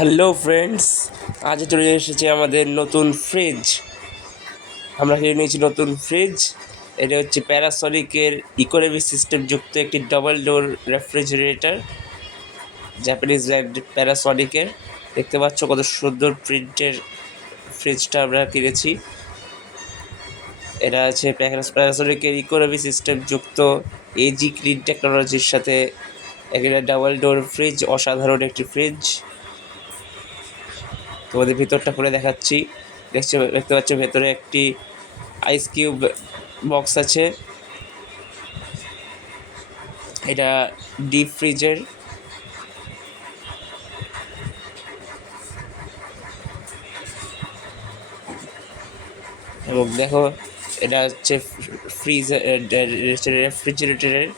Hello friends, আজ চলে এসেছে আমাদের নতুন ফ্রিজ। আমরা কিনে নিয়েছি নতুন ফ্রিজ। এটা হচ্ছে প্যারাসনিকের ইকোনমি সিস্টেম যুক্ত একটি double door refrigerator, Japanese brand প্যারাসনিকের। দেখতে পাচ্ছ কত সুন্দর প্রিন্টের ফ্রিজটা আমরা কিনেছি। এটা আছে প্যারাসনিকের ইকোনমি সিস্টেম যুক্ত এজি ক্লিন টেকনোলজির সাথে একটা ডাবল ডোর ফ্রিজ। অসাধারণ একটি ফ্রিজ। তোমাদের ভিতরটা খুলে দেখাচ্ছি। দেখতে পাচ্ছ ভেতরে একটি আইস কিউব বক্স আছে। এটা ডিপ ফ্রিজের। এবং দেখো, এটা হচ্ছে রেফ্রিজারেটরের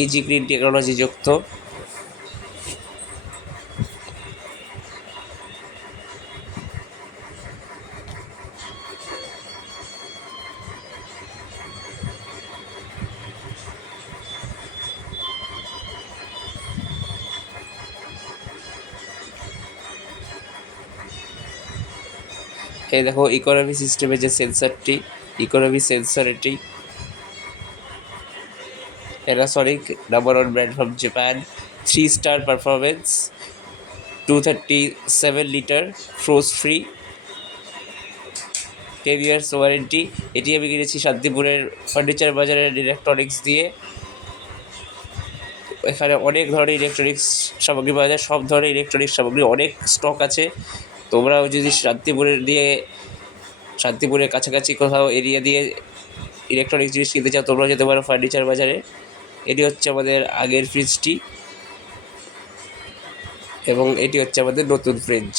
ইজি গ্রিন টেকনোলজি যুক্ত। এই দেখো ইকোনমি সিস্টেমের যে সেন্সারটি, ইকোনমি সেন্সার এটি। Panasonic number 1 brand from Japan, 3 star performance, 237 litre, froze free, 10 years warranty. এটি আমি কিনেছি শান্তিপুরের ফার্নিচার বাজারের ইলেকট্রনিক্স দিয়ে। এখানে অনেক ধরনের ইলেকট্রনিক্স সামগ্রী পাওয়া যায়, সব ধরনের ইলেকট্রনিক্স সামগ্রী অনেক স্টক আছে। তোমরাও যদি শান্তিপুরের কাছাকাছি কোথাও এরিয়া দিয়ে ইলেকট্রনিক্স জিনিস কিনতে চাও, তোমরাও যেতে পারো ফার্নিচার বাজারে। এটি হচ্ছে আমাদের আগের ফ্রিজটি এবং এটি হচ্ছে আমাদের নতুন ফ্রিজ।